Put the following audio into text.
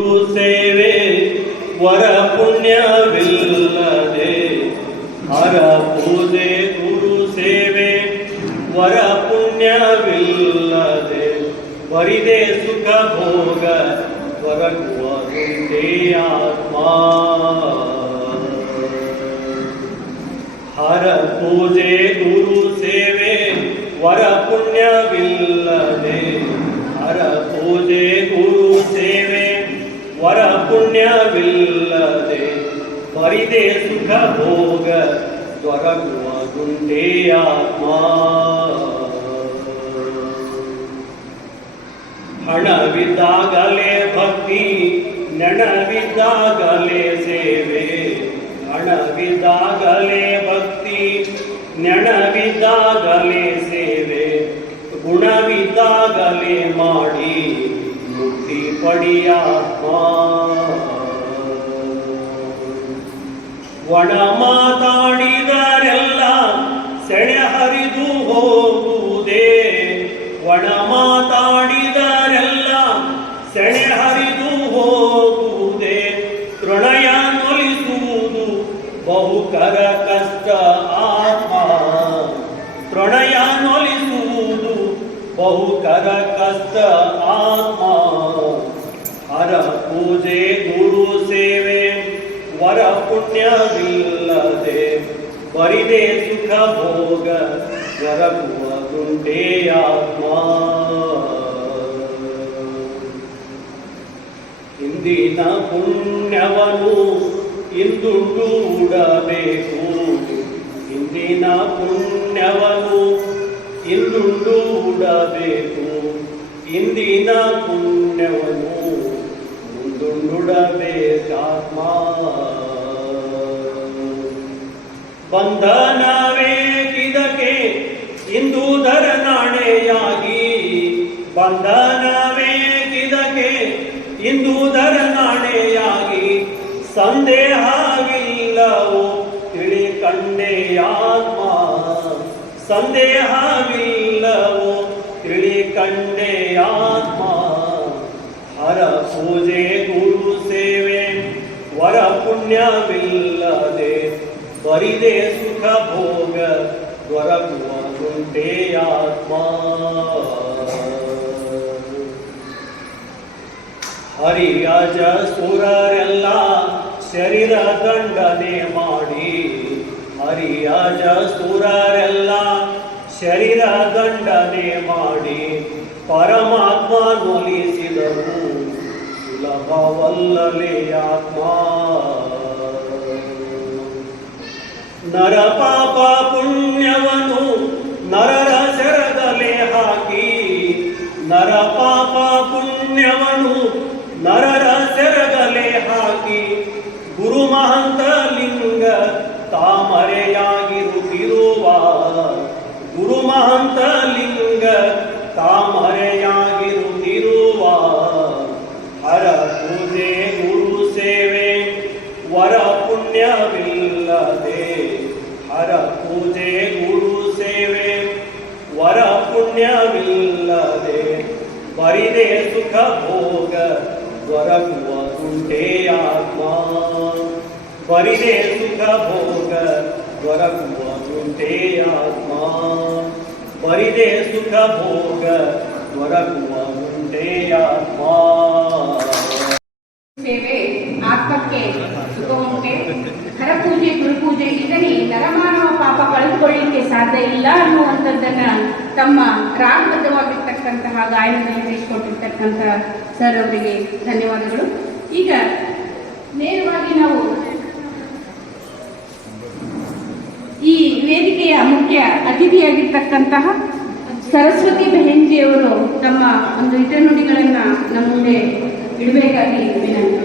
ಗುರು ಸೇವೆ ವರ ಪುಣ್ಯವಿಲ್ಲದೆ. ಹರ ಪೂಜೆ, ಗುರು ಸೇವೆ ವರ ಪುಣ್ಯವಿಲ್ಲದೆ. ಬರಿದೆ ಸುಖ ಭೋಗ ಹೊರಗುವ ಆತ್ಮ. ಹರ ಪೂಜೆ, ಗುರು ಸೇವೆ ವರ ಪುಣ್ಯವಿಲ್ಲದೆ ಬರಿದೆ ಸುಖ ಭೋಗ ತ್ವರಗುವ ಗುಂಡೇ ಆತ್ಮ. ಹಣವಿದ್ದಾಗಲೇ ಭಕ್ತಿ, ನೆಣವಿದ್ದಾಗಲೇ ಸೇವೆ. ಹಣವಿದ್ದಾಗಲೇ ಭಕ್ತಿ, ನೆಣವಿದ್ದಾಗಲೇ ಸೇವೆ. ಗುಣವಿದ್ದಾಗಲೇ ಮಾಡಿ, ಮುಕ್ತಿ ಪಡಿಯಾತ್ಮ ಒಣ ಮಾತಾಡಿದರೆಲ್ಲ ಸೆಳೆ ಹರಿದು ಹೋಗುವುದೇ. ಒಣ ಮಾತಾಡಿದರೆಲ್ಲ ಸೆಳೆ ಹರಿದು ಹೋಗುವುದೇ. ತೃಣಯ ನೊಲಿಸುವುದು ಬಹುಕರ ಕಷ್ಟ ಆತ್ಮ. ತೃಣಯ ನೊಲಿಸುವುದು ಬಹುಕರ ಕಷ್ಟ ಆತ್ಮ. ಹರ ಪೂಜೆ ವರ ಪುಣ್ಯವಿಲ್ಲದೆ ಬರಿದೆ ಸುಖ ಭೋಗ ಜರಗುವ ಗುಂಡೇ ಆತ್ಮ ಇಂದಿನ ಪುಣ್ಯವನ್ನು ಇಂದುಂಡೂಡಬೇಕು ಇಂದಿನ ಪುಣ್ಯವನ್ನು ಇಂದುಂಡೂಡಬೇಕು ಇಂದಿನ ಪುಣ್ಯವನ್ನು ಮುಂದುಂಡುಡಬೇಕಾತ್ಮ ಬಂಧನವೇಕಿದಕ್ಕೆ ಇಂದೂದರ ನಾಣೆಯಾಗಿ ಬಂಧನವೇಕಿದಕ್ಕೆ ಇಂದೂದರ ನಾಣೆಯಾಗಿ ಸಂದೇಹವಿಲ್ಲವೋ ತಿಳಿ ಕಂಡೆಯಾತ್ಮ ಸಂದೇಹವಿಲ್ಲವೋ ಹರ ಪೂಜೆ ಗುರು ಸೇವೆ ವರ ಪುಣ್ಯವಿಲ್ಲದೆ ಬರಿದೆ ಸುಖ ಭೋಗ ದೊರಕುವ ಆತ್ಮ ಹರಿಯಜ ಸುರರೆಲ್ಲ ಶರೀರ ದಂಡನೆ ಮಾಡಿ ಹರಿಯಜ ಸುರರೆಲ್ಲ ಶರೀರ ದಂಡನೆ ಮಾಡಿ ಪರಮಾತ್ಮ ನೋಲಿಸಿದನು ಸುಲಭವಲ್ಲಲೇ ಆತ್ಮ. ನರ ಪಾಪ ಪುಣ್ಯವನ್ನು ನರರ ಸೆರಗಲೆ ಹಾಕಿ. ನರ ಪಾಪ ಪುಣ್ಯವನ್ನು ನರರ ಸೆರಗಲೆ ಹಾಕಿ. ಗುರು ಮಹಂತ ಲಿಂಗ ತಾಮರೆಯಾಗಿರುತ್ತಿರುವ ಗುರು ಮಹಂತ ಪುಣ್ಯವಿಲ್ಲದೆ ಹರ ಪೂಜೆ ಗುರು ಸೇವೆ ವರ ಪುಣ್ಯವಿಲ್ಲದೆ ಬರಿದೆ ಸುಖ ಭೋಗ ದೊರಕುವ ಗುಂಟೆ ಆತ್ಮ ಬರಿದೆ ಸುಖ ಭೋಗ ದೊರಕುವ ಗುಂಟೆ ಆತ್ಮ ಬರಿದೆ ಸುಖ ಭೋಗ ದೊರಕುವ ಗುಂಟೆ ಆತ್ಮ ಆಗಿಲ್ಲ ಅನ್ನುವಂಥದ್ದನ್ನು ತಮ್ಮ ರಾಗಬದ್ಧವಾಗಿರ್ತಕ್ಕಂತಹ ಗಾಯನದಲ್ಲಿ ತಿಳಿಸಿಕೊಟ್ಟಿರ್ತಕ್ಕಂಥ ಸರ್ ಅವರಿಗೆ ಧನ್ಯವಾದಗಳು. ಈಗ ನೇರವಾಗಿ ನಾವು ಈ ವೇದಿಕೆಯ ಮುಖ್ಯ ಅತಿಥಿಯಾಗಿರ್ತಕ್ಕಂತಹ ಸರಸ್ವತಿ ಬೆಹೆಂಜಿಯವರು ತಮ್ಮ ಒಂದು ಇತನುಡಿಗಳನ್ನು ನಮ್ಮ ಮುಂದೆ ಇಡಬೇಕಾಗಿ ವಿನಂತಿ